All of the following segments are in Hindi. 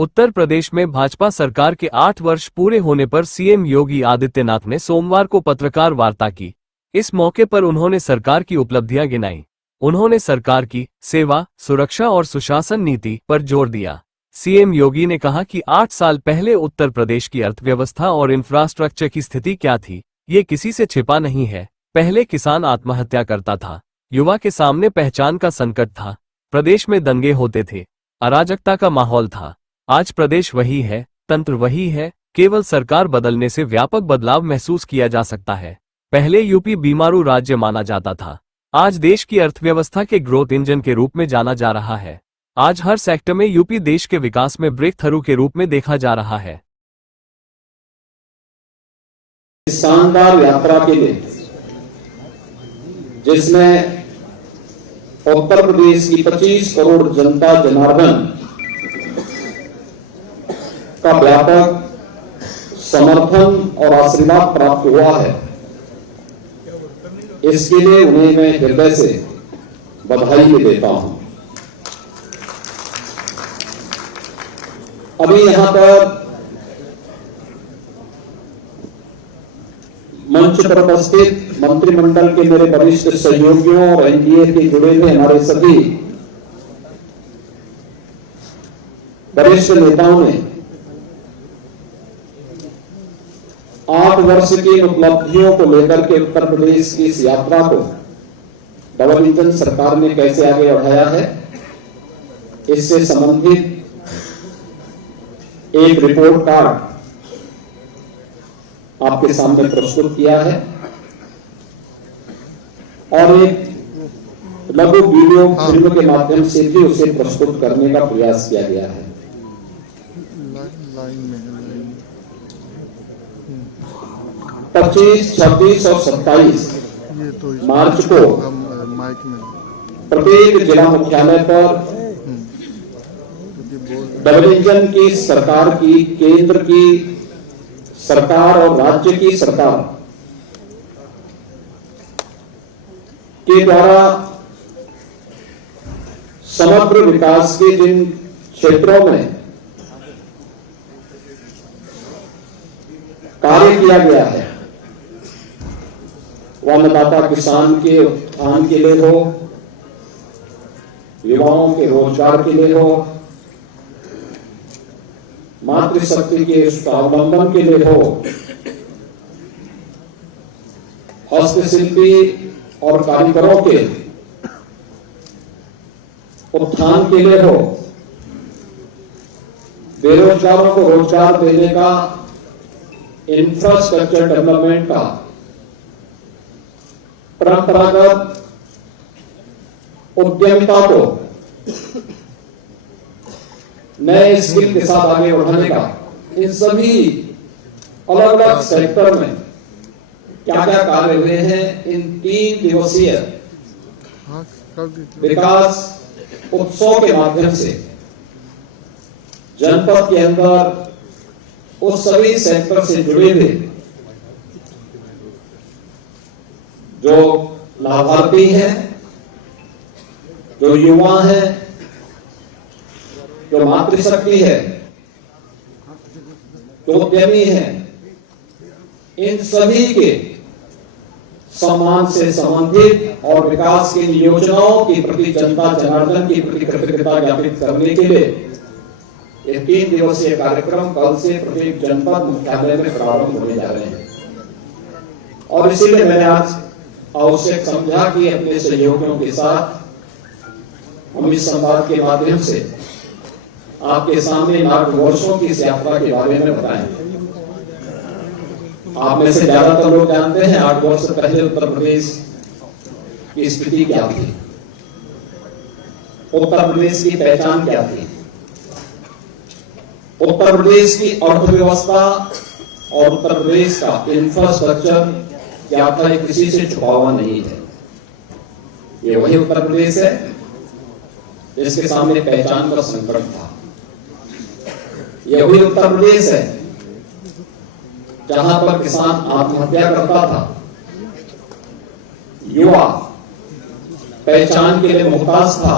उत्तर प्रदेश में भाजपा सरकार के 8 वर्ष पूरे होने पर सीएम योगी आदित्यनाथ ने सोमवार को पत्रकार वार्ता की। इस मौके पर उन्होंने सरकार की उपलब्धियां गिनाई। उन्होंने सरकार की सेवा, सुरक्षा और सुशासन नीति पर जोर दिया। सीएम योगी ने कहा कि 8 साल पहले उत्तर प्रदेश की अर्थव्यवस्था और इंफ्रास्ट्रक्चर की स्थिति क्या थी, ये किसी से छिपा नहीं है। पहले किसान आत्महत्या करता था, युवा के सामने पहचान का संकट था, प्रदेश में दंगे होते थे, अराजकता का माहौल था। आज प्रदेश वही है, तंत्र वही है, केवल सरकार बदलने से व्यापक बदलाव महसूस किया जा सकता है। पहले यूपी बीमारू राज्य माना जाता था, आज देश की अर्थव्यवस्था के ग्रोथ इंजन के रूप में जाना जा रहा है। आज हर सेक्टर में यूपी देश के विकास में ब्रेक थ्रू के रूप में देखा जा रहा है। इस शानदार यात्रा के लिए, जिसमें उत्तर प्रदेश की 25 करोड़ जनता जनार्दन का व्यापक समर्थन और आशीर्वाद प्राप्त हुआ है, इसके लिए उन्हें मैं हृदय से बधाई भी देता हूं। अभी यहां पर मंच पर उपस्थित मंत्रिमंडल के मेरे वरिष्ठ सहयोगियों और एनडीए के जुड़े हुए हमारे सभी वरिष्ठ नेताओं ने 8 वर्ष की उपलब्धियों को लेकर के उत्तर प्रदेश की इस यात्रा को डबल इंजन सरकार ने कैसे आगे बढ़ाया है, इससे संबंधित एक रिपोर्ट कार्ड आपके सामने प्रस्तुत किया है और एक लघु वीडियो फिल्म के माध्यम से भी उसे प्रस्तुत करने का प्रयास किया गया है। 25, 26 और 27 मार्च को प्रत्येक जिला मुख्यालय पर डबल इंजन की सरकार की, केंद्र की सरकार और राज्य की सरकार के द्वारा समग्र विकास के जिन क्षेत्रों में कार्य किया गया है, वह अन्नदाता किसान के उत्थान के लिए हो, युवाओं के रोजगार के लिए हो, मातृशक्ति के स्वावलंबन के लिए हो, हस्तशिल्पी और कारीगरों के उत्थान के लिए हो, बेरोजगारों को रोजगार देने का, इंफ्रास्ट्रक्चर डेवलपमेंट का, परंपरागत उद्यमिता को नए स्किल के साथ आगे बढ़ाने का, इन सभी अलग अलग सेक्टर में क्या क्या कार्य हुए हैं, इन 3 दिवसीय विकास उत्सव के माध्यम से जनपद के अंदर उस सभी सेक्टर से जुड़े हुए जो लाभार्थी हैं, जो युवा हैं, जो मातृशक्ति है, जो उद्यमी है, इन सभी के सम्मान से संबंधित और विकास की योजनाओं के प्रति जनता जनार्दन की प्रति कृतज्ञता ज्ञापित करने के लिए ये 3 दिवसीय कार्यक्रम कल से प्रत्येक जनपद मुख्यालय में प्रारंभ होने जा रहे हैं। और इसीलिए मैंने आज आवश्यक समझा कि अपने सहयोगियों के साथ हम इस संवाद के माध्यम से आपके सामने 8 वर्षों की इस यात्रा के बारे में बताएं। आप में से ज्यादातर लोग जानते हैं 8 वर्ष पहले उत्तर प्रदेश की स्थिति क्या थी, उत्तर प्रदेश की पहचान क्या थी, उत्तर प्रदेश की अर्थव्यवस्था और उत्तर प्रदेश का इंफ्रास्ट्रक्चर क्या था, ये किसी से छुपा हुआ नहीं है। ये वही उत्तर प्रदेश है जिसके सामने पहचान का संकट था। यह वही उत्तर प्रदेश है जहां पर किसान आत्महत्या करता था, युवा पहचान के लिए मुहताज था,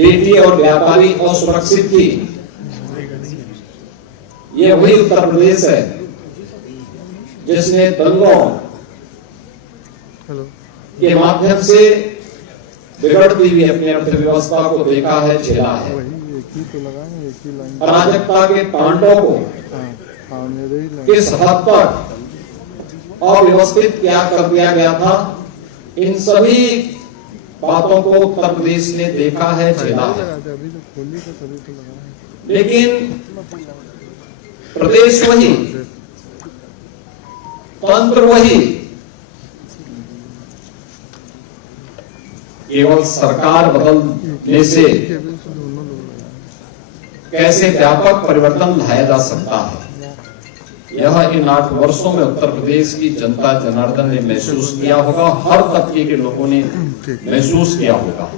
बेटी और व्यापारी असुरक्षित थी। ये वही उत्तर प्रदेश है जिसने दंगों के माध्यम से बिगड़ती हुई अपनी अर्थव्यवस्था को देखा है, झेला है। अराजकता के तांडव को किस हद तक अव्यवस्थित क्या कर दिया गया था, इन सभी बातों को उत्तर प्रदेश ने देखा है, झेला है। लेकिन प्रदेश वही, तंत्र वही, केवल सरकार बदलने से कैसे व्यापक परिवर्तन लाया जा सकता है, यह इन 8 वर्षों में उत्तर प्रदेश की जनता जनार्दन ने महसूस किया होगा, हर तबके के लोगों ने महसूस किया होगा।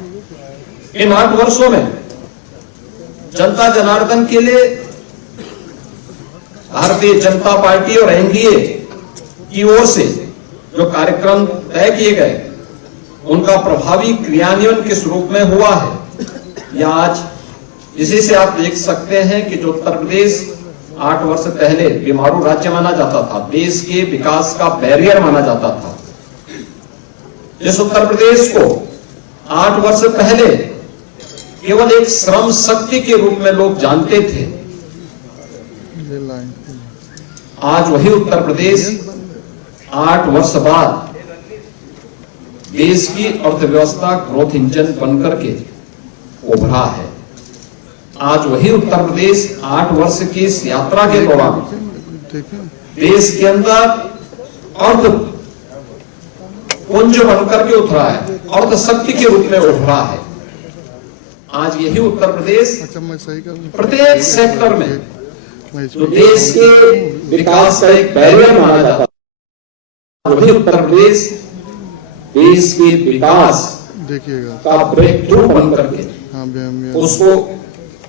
इन 8 वर्षों में जनता जनार्दन के लिए भारतीय जनता पार्टी और एनडीए की ओर से जो कार्यक्रम तय किए गए, उनका प्रभावी क्रियान्वयन किस रूप में हुआ है, या आज इसी से आप देख सकते हैं कि जो उत्तर प्रदेश 8 वर्ष पहले बीमारू राज्य माना जाता था, देश के विकास का बैरियर माना जाता था, जिस उत्तर प्रदेश को 8 वर्ष पहले केवल एक श्रम शक्ति के रूप में लोग जानते थे, आज वही उत्तर प्रदेश 8 वर्ष बाद देश की अर्थव्यवस्था ग्रोथ इंजन बनकर के उभरा है। आज वही उत्तर प्रदेश 8 वर्ष की इस यात्रा के दौरान देश के अंदर अर्थ पुंज बनकर के उतरा है, अर्थ शक्ति के रूप में उभरा है। आज यही उत्तर प्रदेश प्रत्येक सेक्टर में जो देश के विकास का एक बैरियर माना जाता है, वही उत्तर प्रदेश देश के विकास का ब्रेक थ्रू बन करके उसको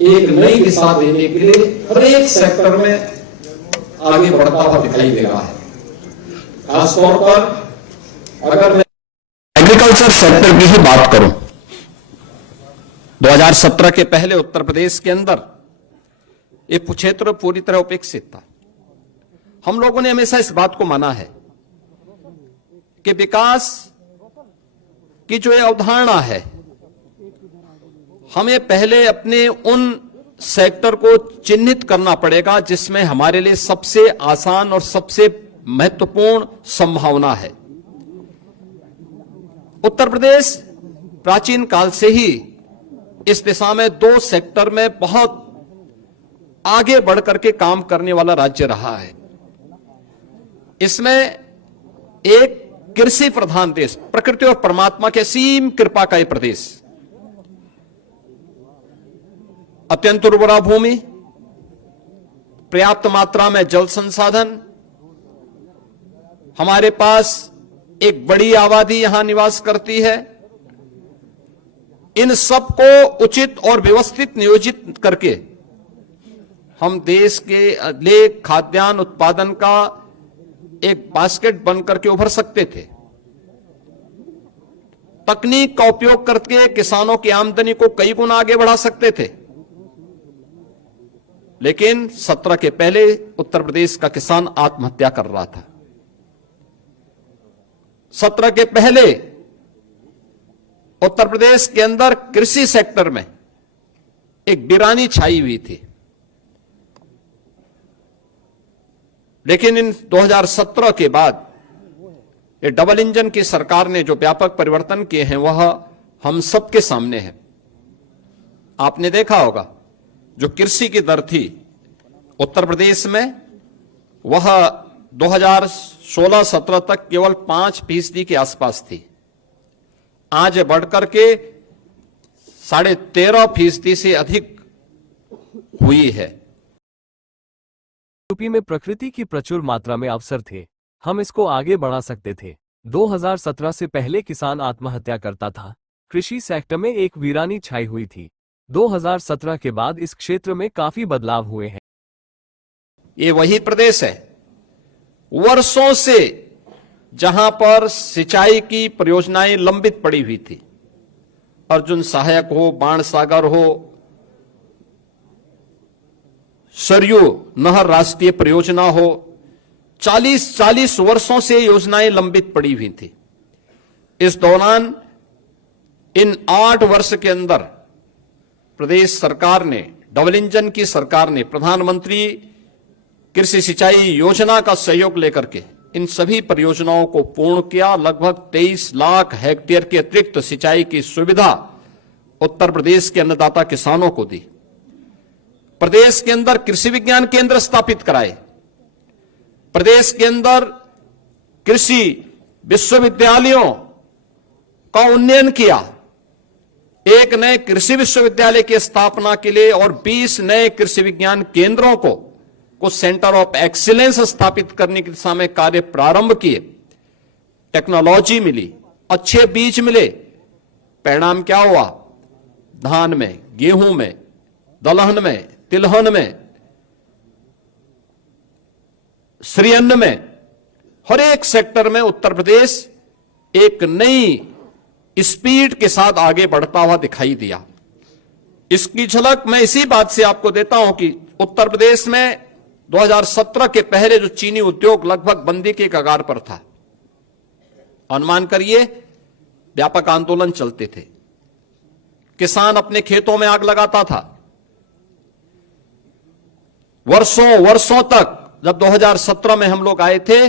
एक नई दिशा देने के लिए हर एक सेक्टर में आगे बढ़ता हुआ दिखाई दे रहा है। खासतौर पर अगर मैं एग्रीकल्चर सेक्टर की ही बात करूं, 2017 के पहले उत्तर प्रदेश के अंदर ये क्षेत्र पूरी तरह उपेक्षित था। हम लोगों ने हमेशा इस बात को माना है कि विकास की जो ये अवधारणा है, हमें पहले अपने उन सेक्टर को चिन्हित करना पड़ेगा जिसमें हमारे लिए सबसे आसान और सबसे महत्वपूर्ण संभावना है। उत्तर प्रदेश प्राचीन काल से ही इस दिशा में 2 सेक्टर में बहुत आगे बढ़कर के काम करने वाला राज्य रहा है। इसमें एक कृषि प्रधान देश, प्रकृति और परमात्मा के असीम कृपा का यह प्रदेश, अत्यंत उर्वरा भूमि, पर्याप्त मात्रा में जल संसाधन, हमारे पास एक बड़ी आबादी यहां निवास करती है। इन सबको उचित और व्यवस्थित नियोजित करके हम देश के लिए खाद्यान्न उत्पादन का एक बास्केट बनकर के उभर सकते थे। तकनीक का उपयोग करके किसानों की आमदनी को कई गुना आगे बढ़ा सकते थे। लेकिन 17 के पहले उत्तर प्रदेश का किसान आत्महत्या कर रहा था। 17 के पहले उत्तर प्रदेश के अंदर कृषि सेक्टर में एक वीरानी छाई हुई थी। लेकिन इन 2017 के बाद ये डबल इंजन की सरकार ने जो व्यापक परिवर्तन किए हैं वह हम सबके सामने है। आपने देखा होगा जो कृषि की दर थी उत्तर प्रदेश में, वह 2016-17 तक केवल 5% के आसपास थी। आज बढ़कर के 13.5% से अधिक हुई है। यूपी में प्रकृति की प्रचुर मात्रा में अवसर थे, हम इसको आगे बढ़ा सकते थे। 2017 से पहले किसान आत्महत्या करता था, कृषि सेक्टर में एक वीरानी छाई हुई थी। 2017 के बाद इस क्षेत्र में काफी बदलाव हुए हैं। ये वही प्रदेश है वर्षों से जहां पर सिंचाई की परियोजनाएं लंबित पड़ी हुई थी, अर्जुन सहायक हो, बाण सागर हो, सरयू नहर राष्ट्रीय परियोजना हो, 40 वर्षों से योजनाएं लंबित पड़ी हुई थी। इस दौरान इन 8 वर्ष के अंदर प्रदेश सरकार ने, डबल इंजन की सरकार ने प्रधानमंत्री कृषि सिंचाई योजना का सहयोग लेकर के इन सभी परियोजनाओं को पूर्ण किया। लगभग 23 लाख हेक्टेयर के अतिरिक्त सिंचाई की सुविधा उत्तर प्रदेश के अन्नदाता किसानों को दी। प्रदेश के अंदर कृषि विज्ञान केंद्र स्थापित कराए, प्रदेश के अंदर कृषि विश्वविद्यालयों का उन्नयन किया, एक नए कृषि विश्वविद्यालय की स्थापना के लिए और 20 नए कृषि विज्ञान केंद्रों को सेंटर ऑफ एक्सीलेंस स्थापित करने की दिशा में कार्य प्रारंभ किए। टेक्नोलॉजी मिली, अच्छे बीज मिले, परिणाम क्या हुआ? धान में, गेहूं में, दलहन में, तिलहन में, श्रीअन्न में, हर एक सेक्टर में उत्तर प्रदेश एक नई स्पीड के साथ आगे बढ़ता हुआ दिखाई दिया। इसकी झलक मैं इसी बात से आपको देता हूं कि उत्तर प्रदेश में 2017 के पहले जो चीनी उद्योग लगभग बंदी के कगार पर था, अनुमान करिए व्यापक आंदोलन चलते थे, किसान अपने खेतों में आग लगाता था। वर्षों तक, जब 2017 में हम लोग आए थे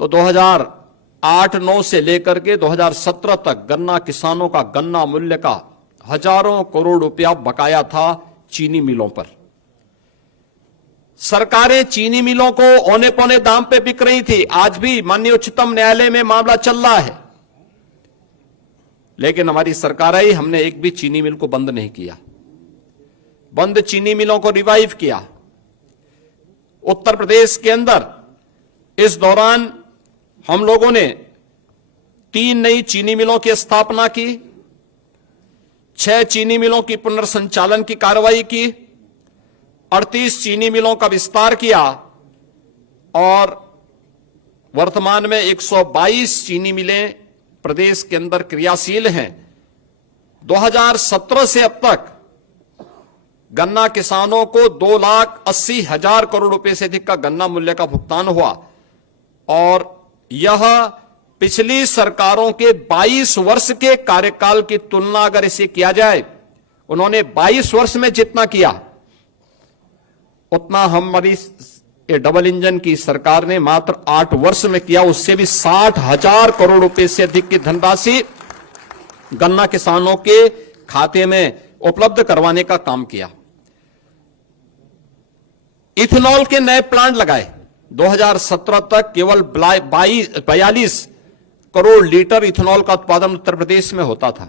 तो 2008-9 से लेकर के 2017 तक गन्ना किसानों का गन्ना मूल्य का हजारों करोड़ रुपया बकाया था चीनी मिलों पर। सरकारें चीनी मिलों को औने पौने दाम पे बिक रही थी। आज भी माननीय उच्चतम न्यायालय में मामला चल रहा है, लेकिन हमारी सरकार आई, हमने एक भी चीनी मिल को बंद नहीं किया, बंद चीनी मिलों को रिवाइव किया। उत्तर प्रदेश के अंदर इस दौरान हम लोगों ने 3 नई चीनी मिलों की स्थापना की, 6 चीनी मिलों की पुनर्संचालन की कार्रवाई की, 38 चीनी मिलों का विस्तार किया और वर्तमान में 122 चीनी मिलें प्रदेश के अंदर क्रियाशील हैं। 2017 से अब तक गन्ना किसानों को 2,80,000 करोड़ रुपए से अधिक का गन्ना मूल्य का भुगतान हुआ और यह पिछली सरकारों के 22 वर्ष के कार्यकाल की तुलना अगर इसे किया जाए, उन्होंने 22 वर्ष में जितना किया उतना हमारी डबल इंजन की सरकार ने मात्र 8 वर्ष में किया। उससे भी 60,000 करोड़ रुपए से अधिक की धनराशि गन्ना किसानों के खाते में उपलब्ध करवाने का काम किया। इथेनॉल के नए प्लांट लगाए। 2017 तक केवल 42 करोड़ लीटर इथेनॉल का उत्पादन उत्तर प्रदेश में होता था।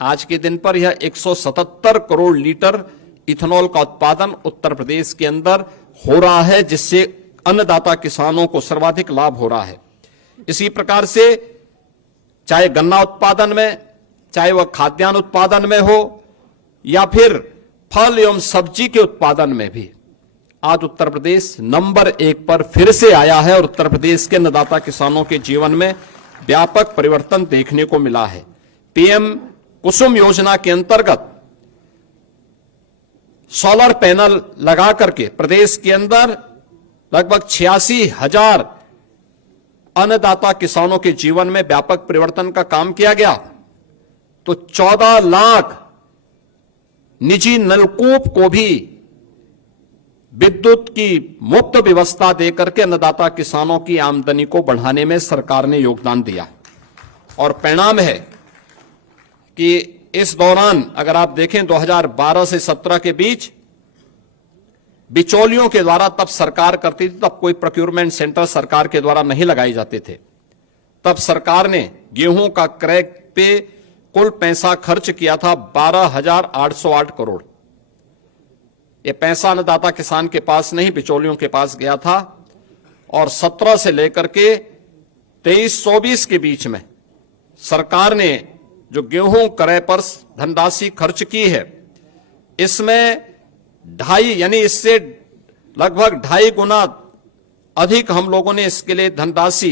आज के दिन पर यह 177 करोड़ लीटर इथेनॉल का उत्पादन उत्तर प्रदेश के अंदर हो रहा है, जिससे अन्नदाता किसानों को सर्वाधिक लाभ हो रहा है। इसी प्रकार से चाहे गन्ना उत्पादन में, चाहे वह खाद्यान्न उत्पादन में हो या फिर फल एवं सब्जी के उत्पादन में भी आज उत्तर प्रदेश नंबर 1 पर फिर से आया है और उत्तर प्रदेश के अन्नदाता किसानों के जीवन में व्यापक परिवर्तन देखने को मिला है। पीएम कुसुम योजना के अंतर्गत सोलर पैनल लगा करके प्रदेश के अंदर लगभग 86,000 अन्नदाता किसानों के जीवन में व्यापक परिवर्तन का काम किया गया। तो 14 लाख निजी नलकूप को भी विद्युत की मुफ्त व्यवस्था देकर के अन्नदाता किसानों की आमदनी को बढ़ाने में सरकार ने योगदान दिया और परिणाम है कि इस दौरान अगर आप देखें 2012 से 17 के बीच बिचौलियों के द्वारा तब सरकार करती थी, तब कोई प्रोक्योरमेंट सेंटर सरकार के द्वारा नहीं लगाए जाते थे। तब सरकार ने गेहूं का क्रय पे कुल पैसा खर्च किया था 12,808 करोड़। यह पैसा अन्नदाता किसान के पास नहीं, बिचौलियों के पास गया था और 17 से लेकर के 23-24 के बीच में सरकार ने जो गेहूं क्रय पर धनराशि खर्च की है, इसमें 2.5 यानी इससे लगभग 2.5 गुना अधिक हम लोगों ने इसके लिए धनराशि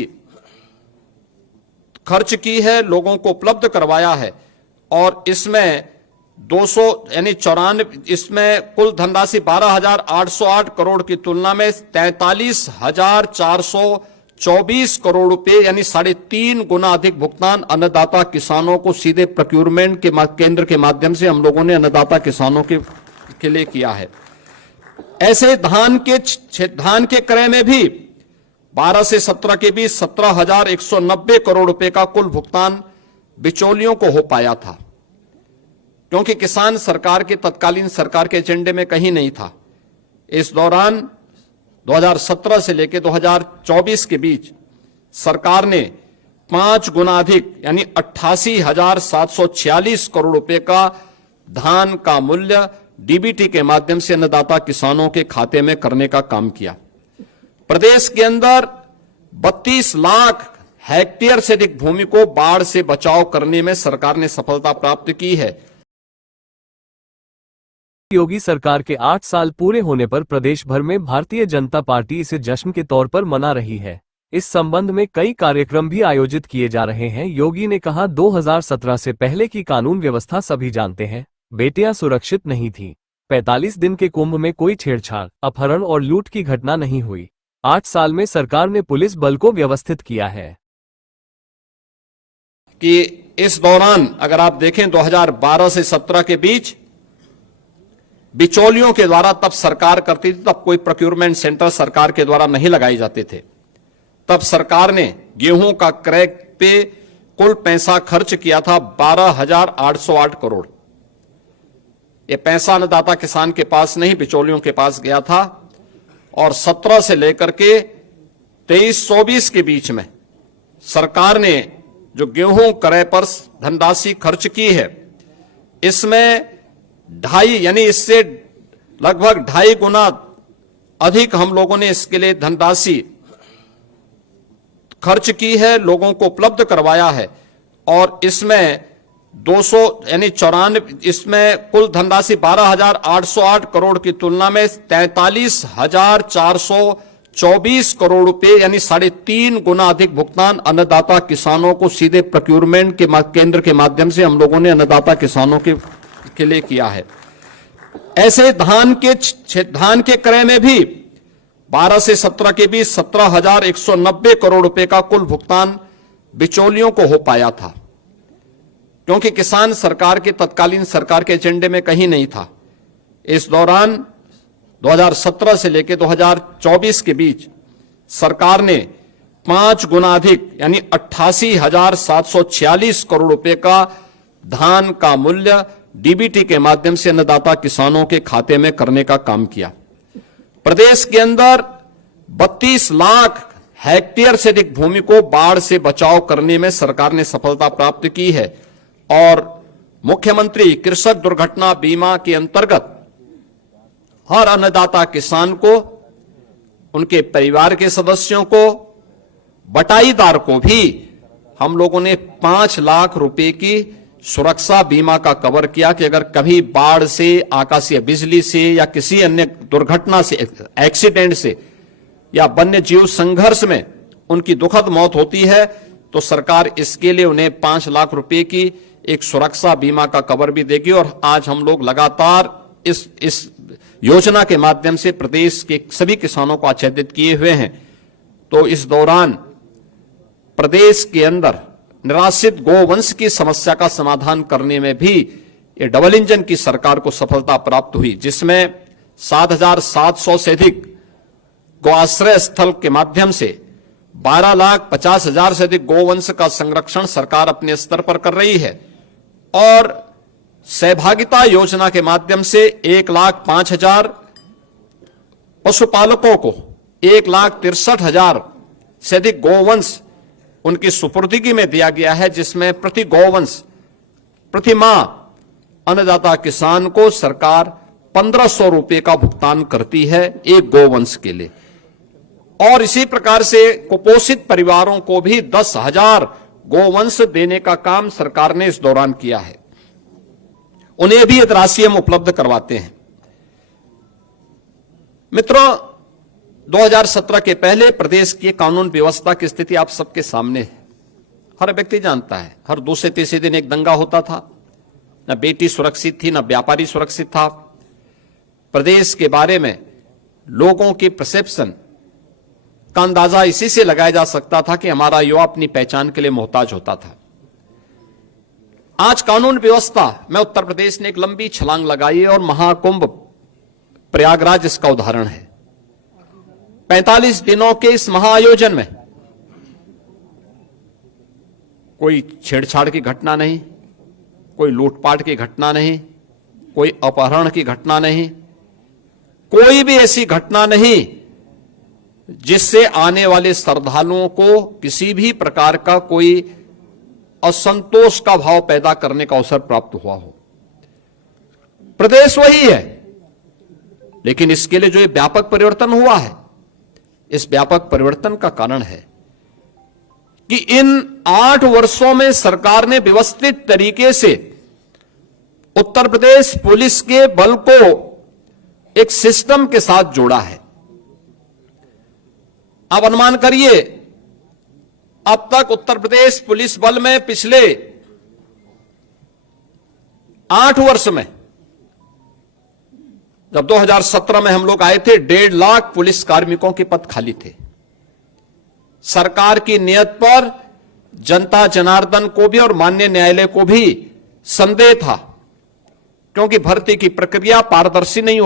खर्च की है, लोगों को उपलब्ध करवाया है। और इसमें 200 यानी 94 इसमें कुल धनराशि 12,808 करोड़ की तुलना में 43,424 करोड़ रुपए यानी 3.5 गुना अधिक भुगतान अन्नदाता किसानों को सीधे प्रोक्योरमेंट के केंद्र के माध्यम से हम लोगों ने अन्नदाता किसानों के लिए किया है। ऐसे धान के क्रय में भी 12 से 17 के बीच 17,190 करोड़ रुपए का कुल भुगतान बिचौलियों को हो पाया था, क्योंकि किसान सरकार के तत्कालीन सरकार के एजेंडे में कहीं नहीं था। इस दौरान 2017 से लेकर 2024 के बीच सरकार ने 5 गुना अधिक यानी 88,746 करोड़ रुपए का धान का मूल्य डीबीटी के माध्यम से अन्नदाता किसानों के खाते में करने का काम किया। प्रदेश के अंदर 32 लाख हेक्टेयर से अधिक भूमि को बाढ़ से बचाव करने में सरकार ने सफलता प्राप्त की है। योगी सरकार के 8 साल पूरे होने पर प्रदेश भर में भारतीय जनता पार्टी इसे जश्न के तौर पर मना रही है। इस संबंध में कई कार्यक्रम भी आयोजित किए जा रहे हैं। योगी ने कहा, 2017 से पहले की कानून व्यवस्था सभी जानते हैं, बेटियां सुरक्षित नहीं थी। 45 दिन के कुंभ में कोई छेड़छाड़, अपहरण और लूट की घटना नहीं हुई। 8 साल में सरकार ने पुलिस बल को व्यवस्थित किया है कि इस दौरान अगर आप देखें 2012 से 17 के बीच बिचौलियों के द्वारा तब सरकार करती थी, तब कोई प्रोक्योरमेंट सेंटर सरकार के द्वारा नहीं लगाए जाते थे। तब सरकार ने गेहूं का क्रय पे कुल पैसा खर्च किया था 12,808 करोड़। यह पैसा अन्नदाता किसान के पास नहीं, बिचौलियों के पास गया था। और 17 से लेकर के 23-24 के बीच में सरकार ने जो गेहूं क्रय पर धनराशि खर्च की है, इसमें 2.5 यानी इससे लगभग 2.5 गुना अधिक हम लोगों ने इसके लिए धनराशि खर्च की है, लोगों को उपलब्ध करवाया है। और इसमें 200 यानी 94 इसमें कुल धनराशि 12,808 करोड़ की तुलना में 43,424 करोड़ रुपए यानी 3.5 गुना अधिक भुगतान अन्नदाता किसानों को सीधे प्रोक्योरमेंट के केंद्र के माध्यम से हम लोगों ने अन्नदाता किसानों के लिए किया है। ऐसे धान के क्रय में भी 12 से 17 के बीच 17,190 करोड़ रुपए का कुल भुगतान बिचौलियों को हो पाया था, क्योंकि किसान सरकार के तत्कालीन सरकार के एजेंडे में कहीं नहीं था। इस दौरान 2017 से लेकर 2024 के बीच सरकार ने 5 गुना अधिक यानी 88,746 करोड़ रुपए का धान का मूल्य डीबीटी के माध्यम से अन्नदाता किसानों के खाते में करने का काम किया। प्रदेश के अंदर 32 लाख हेक्टेयर से अधिक भूमि को बाढ़ से बचाव करने में सरकार ने सफलता प्राप्त की है। और मुख्यमंत्री कृषक दुर्घटना बीमा के अंतर्गत हर अन्नदाता किसान को, उनके परिवार के सदस्यों को, बटाईदार को भी हम लोगों ने 5 लाख रुपए की सुरक्षा बीमा का कवर किया कि अगर कभी बाढ़ से, आकाशीय बिजली से या किसी अन्य दुर्घटना से, एक्सीडेंट से या वन्य जीव संघर्ष में उनकी दुखद मौत होती है तो सरकार इसके लिए उन्हें 5 लाख रुपए की एक सुरक्षा बीमा का कवर भी देगी। और आज हम लोग लगातार इस योजना के माध्यम से प्रदेश के सभी किसानों को आच्छादित किए हुए हैं। तो इस दौरान प्रदेश के अंदर निराश्रित गोवंश की समस्या का समाधान करने में भी ये डबल इंजन की सरकार को सफलता प्राप्त हुई, जिसमें 7,700 से अधिक गौआश्रय स्थल के माध्यम से 12,50,000 से अधिक गोवंश का संरक्षण सरकार अपने स्तर पर कर रही है। और सहभागिता योजना के माध्यम से 1,05,000 पशुपालकों को 1,63,000 से अधिक गोवंश उनकी सुपुर्दगी में दिया गया है, जिसमें प्रति गोवंश प्रति माह अन्नदाता किसान को सरकार 1,500 रुपए का भुगतान करती है एक गोवंश के लिए। और इसी प्रकार से कुपोषित परिवारों को भी 10,000 गोवंश देने का काम सरकार ने इस दौरान किया है। उन्हें भी राशि हम उपलब्ध करवाते हैं। मित्रों, 2017 के पहले प्रदेश की कानून व्यवस्था की स्थिति आप सबके सामने है। हर व्यक्ति जानता है, हर दूसरे तीसरे दिन एक दंगा होता था, न बेटी सुरक्षित थी, न व्यापारी सुरक्षित था। प्रदेश के बारे में लोगों की परसेप्शन का अंदाजा इसी से लगाया जा सकता था कि हमारा युवा अपनी पहचान के लिए मोहताज होता था। आज कानून व्यवस्था में उत्तर प्रदेश ने एक लंबी छलांग लगाई है और महाकुंभ प्रयागराज इसका उदाहरण है। 45 दिनों के इस महाआयोजन में कोई छेड़छाड़ की घटना नहीं, कोई लूटपाट की घटना नहीं, कोई अपहरण की घटना नहीं, कोई भी ऐसी घटना नहीं जिससे आने वाले श्रद्धालुओं को किसी भी प्रकार का कोई असंतोष का भाव पैदा करने का अवसर प्राप्त हुआ हो। प्रदेश वही है, लेकिन इसके लिए जो ये व्यापक परिवर्तन हुआ है, इस व्यापक परिवर्तन का कारण है कि इन 8 वर्षों में सरकार ने व्यवस्थित तरीके से उत्तर प्रदेश पुलिस के बल को एक सिस्टम के साथ जोड़ा है। आप अनुमान करिए, अब तक उत्तर प्रदेश पुलिस बल में पिछले 8 वर्ष में, जब 2017 में हम लोग आए थे, 1.5 लाख पुलिस कार्मिकों के पद खाली थे। सरकार की नियत पर जनता जनार्दन को भी और माननीय न्यायालय को भी संदेह था, क्योंकि भर्ती की प्रक्रिया पारदर्शी नहीं